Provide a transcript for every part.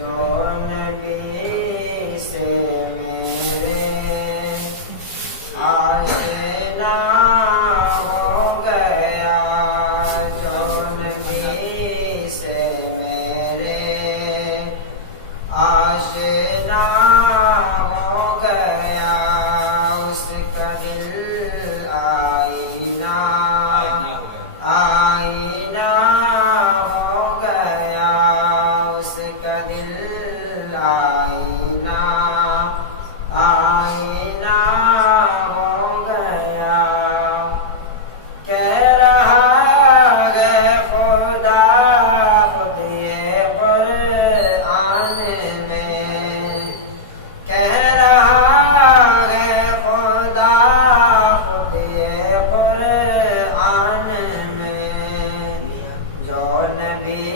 جو نبی سے میرے آشنا ہو گیا، جو نبی سے میرے آشنا ہو گیا، اس کا دل آئینہ آئینہ ہو گیا، اس کا دل آئینہ آئینہ ہو گیا۔ کہہ رہا ہے خدا خود یہ قرآن میں، کہہ رہا ہے خدا خود یہ قرآن میں، جو نبی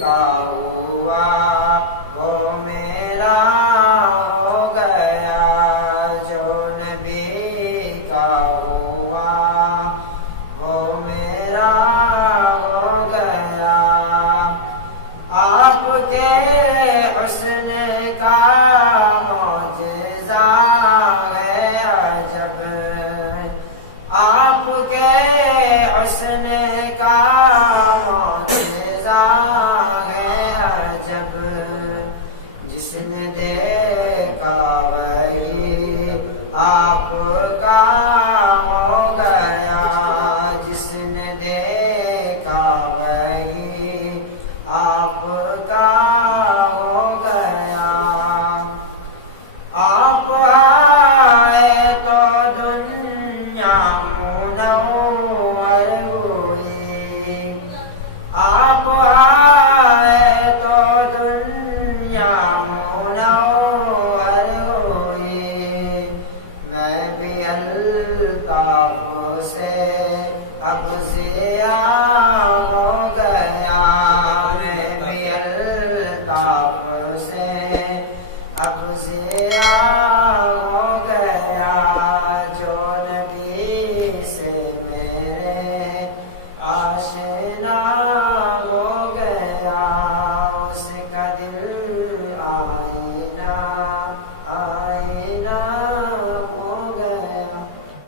کا ہوا وہ میرا ہو گیا، جو نبی کا ہوا وہ میرا ہو گیا۔ آپ کے حسن کا معجزہ ہے عجب، آپ کے حسن کا معجزہ ہے عجب، جس نے دیکھا وہی آپ کا ہو گیا، جس نے دیکھا وہی آپ کا ہو گیا۔ آپ آئے تو دنیا منور ہوئی، آپ آئے تو دنیا منور ہوئی، میں بھی الطاف سے اب ضیاء ہو گیا، میں بھی الطاف سے اب ضیاء